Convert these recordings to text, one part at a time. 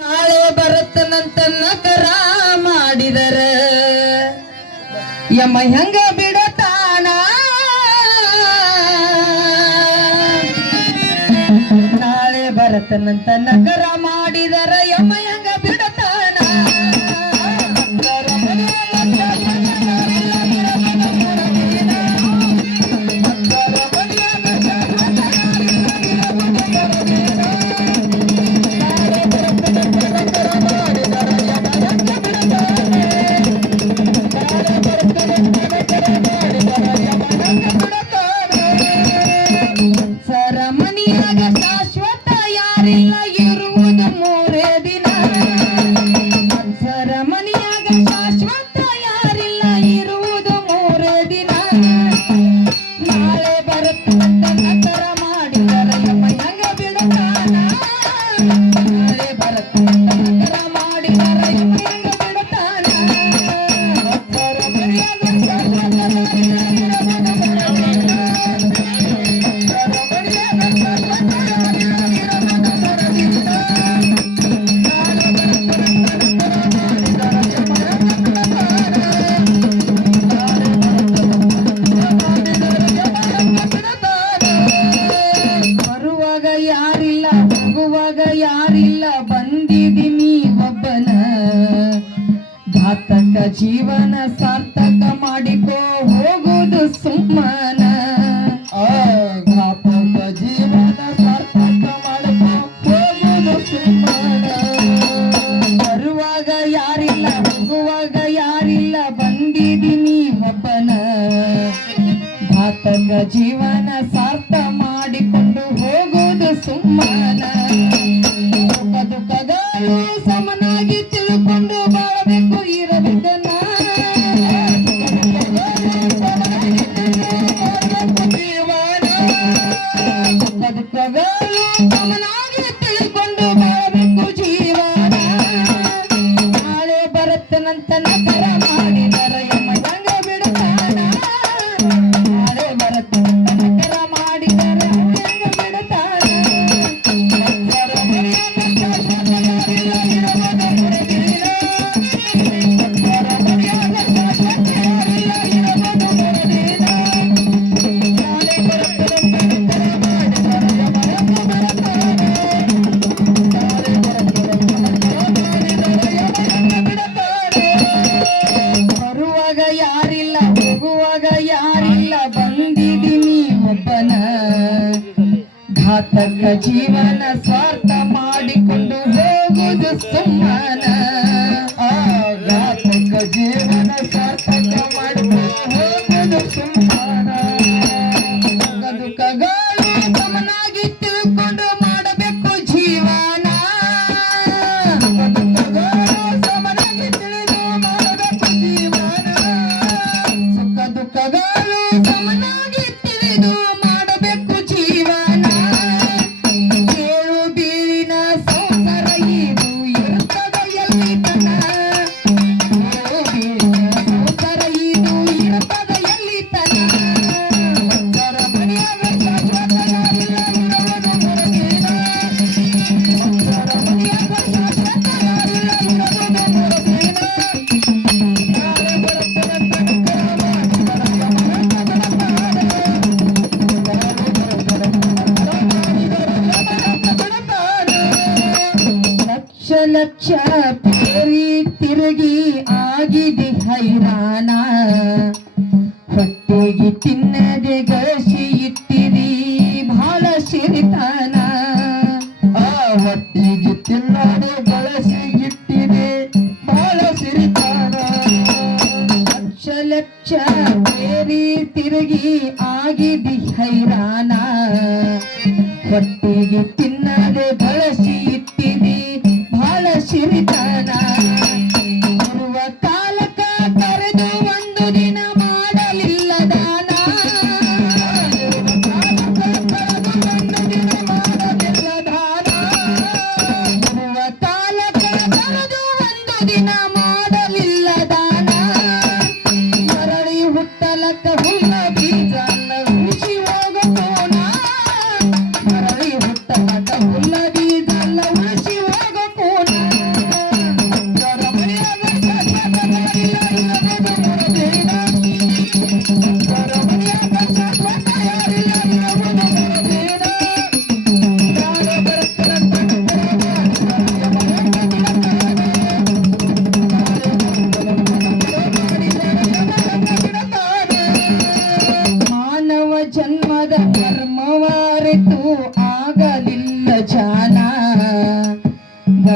ನಾಳೆ ಬರುತ್ತನಂತ ನಕರ ಮಾಡಿದರ ಯಮ ಹೆಂಗ ಬಿಡತಾನ ನಾಳೆ ಬರುತ್ತನಂತ ನಕರ ಮಾಡಿದರ ಯಮ ಹೆಂಗ ಬಿಡತಾನ ಶಾಶ್ವತ ಯಾರಿಲ್ಲ ಇರುವುದು ಮೂರೇ ದಿನ ಸರಮನಿಯಾಗ ಶಾಶ್ವತ ಯಾರಿಲ್ಲ ಇರುವುದು ಮೂರೇ ದಿನ ನಾಳೆ ಬರುತ್ತಂತ ನಕರ ಮಾಡಿದರ ಯಮ ಹೆಂಗ ಬಿಡತಾನ ನಾಳೆ ಬರುತ್ತಂತ ನಕರ ಮಾಡಿದರ ಯಮ ಹೆಂಗ ಬಿಡತಾನ ಯಾರಿಲ್ಲ ಹೋಗುವಾಗ ಯಾರಿಲ್ಲ ಬಂದಿದ್ದೀನಿ ಒಬ್ಬನ ಘಾತಕ ಜೀವನ ಸಾರ್ಥಕ ಮಾಡಿಕೋ ಹೋಗುದು ಸುಮ್ಮನ ಘಾತಕ ಜೀವನ ಸಾರ್ಥಕ ಮಾಡಿಕೋ ಹೋಗುದು ಸುಮ್ಮನ ಬರುವಾಗ ಯಾರಿಲ್ಲ ಹೋಗುವಾಗ ಯಾರಿಲ್ಲ ಬಂದಿದ್ದೀನಿ ಒಬ್ಬನ ಘಾತಕ ಜೀವನ ಸಾರ್ಥ ಮಾಡಿಕೊಂಡು ಹೋಗುವುದು ಸುಮ್ಮನ ಸುಖ ದುಃಖಗಳು ಸಮನಾಗಿ ತಿಳ್ಕೊಂಡು ಬಾಳಬೇಕು ಇರಬೇಕನ್ನ ಜೀವನ ಸುಖ ದುಃಖಗಳು ಸಮನಾಗಿ ತಿಳ್ಕೊಂಡು ಬಾಳಬೇಕು ಜೀವನ ನಾಳೆ ಬರುತ್ತನಂತ ನಕರ ಮಾಡಿದರ ಯಮ ಹೆಂಗ ಬಿಡುತ್ತಾನ ನಾಳೆ ಬರುತ್ತನಂತ ನಕರ ಮಾಡಿದರ ಹೆಂಗ ಬಿಡುತ್ತಾನ ಬರುವಾಗ ಯಾರಿಲ್ಲ ಹೋಗುವಾಗ ಯಾರಿಲ್ಲ ಬಂದಿದ್ದೀನಿ ಒಬ್ಬನ ಘಾತಕ ಜೀವನ ಸ್ವಾರ್ಥ ಮಾಡಿಕೊಂಡು ಹೋಗುದು ಸುಮ್ಮನ ಘಾತಕ ಜೀವನ ಸಾರ್ಥಕ ಮಾಡಿಕೊಂಡು ಹೋಗುದು ಸುಮ್ಮನ ಸುಖ ದುಃಖಗಳು ಸಮನಾಗಿ ತಿಳ್ಕೊಂಡು ಮಾಡಬೇಕು ಜೀವನ ಸುಖ ದುಃಖಗಳು ಸಮನಾಗಿ ತಿಳಿದು ಮಾಡಬೇಕು ಜೀವನ ಸುಖ ದುಃಖಗಳು ಸಮನಾಗಿ ತಿಳಿದು ಮಾಡಬೇಕು ಜೀವನ ಏಳು ಬೀಳಿನ ಸಂಸಾರ ಇದು ಇರ್ತದ ಎಲ್ಲಿ ತನ ಏಳು ಬೀಳಿನ ಸಂಸಾರ ಇದು ಇರ್ತದ ಎಲ್ಲಿ ತನ ಸಂಸಾರ ಮನೆಯಾಗ ಶಾಶ್ವತ ಯಾರಿಲ್ಲ ಇರುವುದು ಮೂರದಿನ ಸಂಸಾರ ಮನೆಯಾಗ ಶಾಶ್ವತ ಯಾರಿಲ್ಲ ಇರುವುದು ಮೂರದಿನ ನಾಳೆ ಬರುತ್ತದಂತ ನಕರ ಮಾಡಿದರ ಯಮ ಹೆಂಗ ಬಿಡುತ್ತಾನ ಲಕ್ಷ ಲಕ್ಷ ಪೇರಿ ತಿರುಗಿ ಆಗಿದೆ ಹೈರಾಣ ಹೊಟ್ಟೆಗೆ ತಿನ್ನದೆ ಗಳಿಸಿ ಇಟ್ಟಿರಿ ಬಹಳ ಸಿರಿತಾನ ಹೊಟ್ಟೆಗೆ ತಿನ್ನದೆ ಗಳಿಸಿ ಇಟ್ಟಿರಿ ಬಹಳ ಸಿರಿತಾನ ಲಕ್ಷ ಲಕ್ಷ ಪೇರಿ ತಿರುಗಿ ಆಗಿದೆ ಹೈರಾಣ ಹೊಟ್ಟೆಗೆ ತಿನ್ನದೆ ಬಳಸಿ ಇಟ್ಟಿರಿ ಬಹಳ ಸಿರಿತಾನ ಬರುವ ಕಾಲಕ ಕರೆದು ಒಂದು ದಿನ ಮಾಡಲಿಲ್ಲ ದಾನ ಒಂದು ದಿನ ಮಾಡಲಿಲ್ಲ ದಾನ ಬರುವ ಕಾಲಕ ಕರೆದು ಒಂದು ದಿನ ಮಾಡಲಿಲ್ಲ ದಾನ ಮರಳಿ ಹುಟ್ಟಲಕ್ಕ ಹುಲ್ಲ ಬೀಜ ಉಳಿಸಿ ಹೋಗುತ್ತೋಣ ಮರಳಿ ಹುಟ್ಟಲಕ್ಕ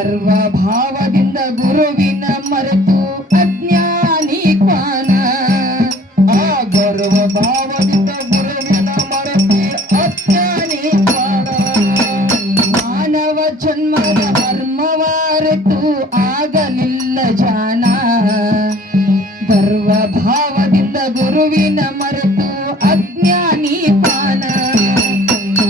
ಗರ್ವ ಭಾವದಿಂದ ಗುರುವಿನ ಮರೆತು ಅಜ್ಞಾನಿ ಕ್ವಾನ. ಆ ಗರ್ವ ಭಾವದಿಂದ ಗುರುವಿನ ಮರೆತಿ ಅಜ್ಞಾನಿ ಕ್ವಾನ. ಮಾನವ ಜನ್ಮದ ಮರ್ಮವಾರೆತು ಆಗಲಿಲ್ಲ ಜಾನ. ಗರ್ವ ಭಾವದಿಂದ ಗುರುವಿನ ಮರೆತು ಅಜ್ಞಾನಿ ಕ್ವಾನ.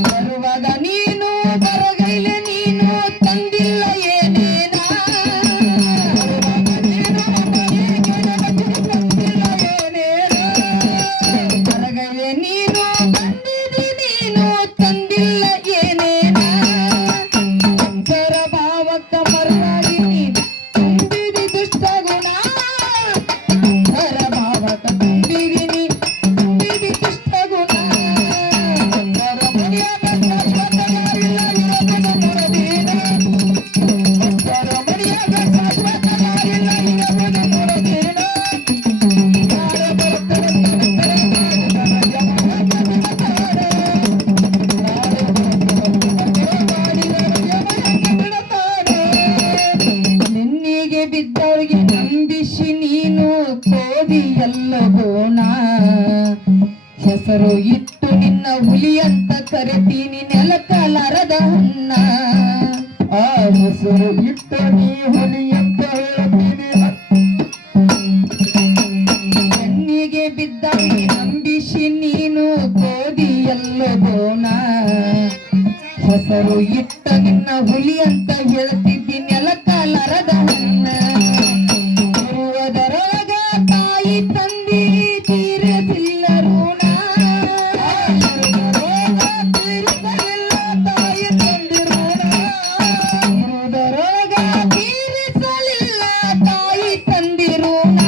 ಬರುವಾಗ ನೀನು ಬರಗೈಲೆ ನೀನು ತಂದಿಲ್ಲ ಏನೇನ. ಬರಗೈಲೆ ನೀನು ಬಂದಿದಿ ನೀನು ತಂದಿಲ್ಲ ಏನೇನ. ಸಂಸಾರ ಭಾವಕ್ಕ ಮರುವಾಗಿ ನೀನು ತುಂಬಿದಿ ದುಷ್ಟ ಗುಣ. ಸಂಸಾರ ಭಾವಕ್ಕ ತುಂಬಿದಿ ನೀ ತುಂಬಿದಿ ದುಷ್ಟ ಗುಣ. ಸಂಸಾರ ಮರ್ಯಾದ ಶಾಶ್ವತ ಇಲ್ಲ ಇರಬದ ಮುರದೀನ. ಸಂಸಾರ ಮರ್ಯಾದ ಶಾಶ್ವತ ಇಲ್ಲ ಇರಬದ ಮುರದೀನ. ಯಾರ ಬರುತ್ತಾರೆ ನಿನ್ನಿಗೆ ಬಿದ್ದವರಿಗೆ ನಂಬಿಸಿ ನೀನು ಕೋದಿಯಲ್ಲ ಗೋಣ. ಹೆಸರು ಇಟ್ಟು ನಿನ್ನ ಹುಲಿ ಅಂತ ಕರೆತೀನಿ ನೆಲಕಲಾರದ ಹಣ್ಣ. ಆ ಹೆಸರು ಇಟ್ಟ ನೀ ಹುಲಿ ಅಂತ ಹೇಳ್ತೀನಿ. ಕಣ್ಣಿಗೆ ಬಿದ್ದವರಿಗೆ ನಂಬಿಸಿ ನೀನು ಕೋದಿಯಲ್ಲ ಗೋಣ. ಹೆಸರು ಇಟ್ಟ ನಿನ್ನ ಹುಲಿ ಅಂತ ಹೇಳ್ತಿದ್ದಿ ನೆಲಕಲಾರದ ಹಣ್ಣ. ಇರುವುದರೊಳಗ ತಾಯಿ ತಂದಿ ತೀರದಿಲ್ಲ ಋಣ. ತೀರಿಸಲಿಲ್ಲ ತಾಯಿ ತಂದಿ ಋಣ. ಇರುವುದರೊಳಗ ತೀರಿಸಲಿಲ್ಲ ತಾಯಿ ತಂದಿ ಋಣ.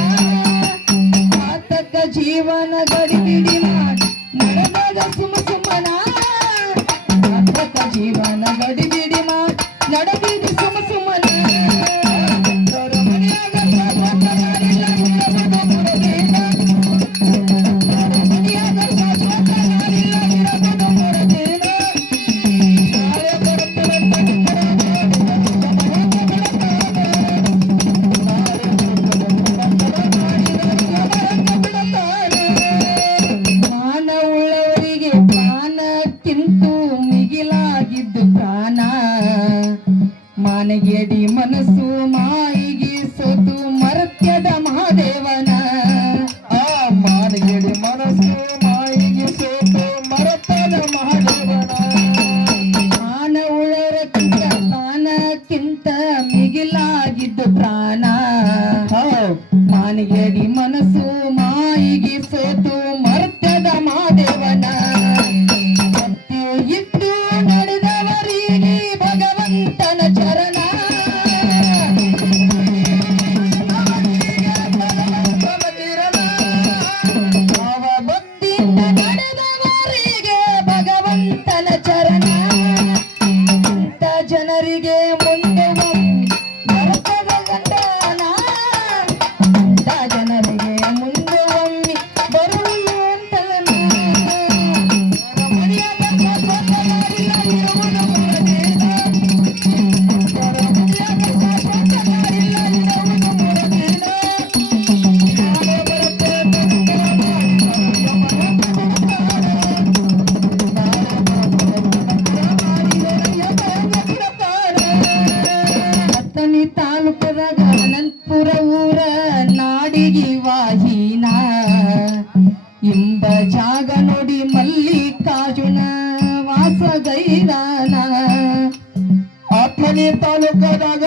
ಆತಕ ಜೀವನ ಗಡಿಬಿಡಿ ಮಾಡಿ ನಡೆದ ಸುಮ ಸುಮನ. ಆತಕ ಜೀವನ ಗಡಿಬಿಡಿ ಮಾಡಿ ನಡೆದಿದ್ದು ಸುಮ ಸುಮನ. ಸಂಸಾರ ಮನೆಯಾಗ ಶಾಶ್ವತ ಮಾಡಿಲ್ಲ ಇರಬದ ಮುರದೀನ. ಸಂಸಾರ ಮನೆಯಾಗ ಶಾಶ್ವತ ಮಾಡಿಲ್ಲ ಇರಬದ ಮುರದೀನ. ಯಾರೇ ಬರುತ್ತಾರೆ ತಡಿತರ ಮಾಡಿ ಸಮಯಕ್ಕೆ ಬಿಡುತ್ತಾರೆ. ಯಾರೇ ಬರುತ್ತಾರೆ ಸಮಯಕ್ಕೆ ಬಿಡುತ್ತಾರೆ. ಮಾನವುಳ್ಳವರಿಗೆ ಪ್ರಾಣಕ್ಕಿಂತೂ ಮಿಗಿಲಾಗಿದ್ದು ಪ್ರಾಣ. ಮಾನಗೆಡಿ ಮನಸ್ಸು ಮಾಯಿಗೆ ಸೋತು ಮರ್ತ್ಯದ ಮಹಾದೇವನ. ಆ ಮಾನಗೆಡಿ ಮನಸ್ಸು ಮಾಯಿಗೆ ಸೋತು ಮರೆತದ ಮಹಾದೇವನ. ಮಾನವುಳ್ಳವರಕ್ಕಿಂತ ಪ್ರಾಣಕ್ಕಿಂತ ಮಿಗಿಲಾಗಿದ್ದು ಪ್ರಾಣ. ಮಾನಗೆಡಿ ಮನಸ್ಸು ಮಾಯಿಗೆ ಸೋತು ಮರ್ತ್ಯದ ಮಹಾದೇವನ. ಭಕ್ತಿ ಇಟ್ಟು ನಡೆದವರಿಗೆ ಭಗವಂತನ ಚರಣ. ಭಾವ ಭಕ್ತಿಯಿಂದ ನಡೆದವರಿಗೆ ಭಗವಂತನ ಚರಣ. ಇಂಥ ಜನರಿಗೆ ಮುಂದೆ ಬರುತ್ತದೆ ಗಂಡನ. ಇಂಥ ಜನರಿಗೆ ಮುಂದೆ ಒಮ್ಮೆ ಬರುವಂತನ. ಮನೆಯಾಗ ಶಾಶ್ವತ ಮಾಡಿಲ್ಲ ಇರುವುದು ಮುರದೀನ. ಸಂಸಾರ ಮನೆಯಾಗ ಶಾಶ್ವತ ಮಾಡಿಲ್ಲ ಇರುವುದು ಮುರದೀನ. ಯಾರೇ ಬರುತ್ತಾರೆ ತಡಿತರ ಮಾಡಿ ಸಮಯಕ್ಕೆ ಬಿಡುತ್ತಾರೆ. ಯಾರೇ ಬರುತ್ತಾರೆ ತಡಿತರ ಮಾಡಿ ಸಮಯಕ್ಕೆ ಬಿಡುತ್ತಾರೆ. ಹತ್ತನೇ ತಾಲೂಕದಾಗ ಅನಂತಪುರ ಊರ ನಾಡಿಗೆ ವಾಹಿನ. ಎಂಬ ಜಾಗ ನೋಡಿ ಮಲ್ಲಿಕಾರ್ಜುನ ವಾಸಗೈದಾನ. 8ನೇ ತಾಲೂಕದಾಗ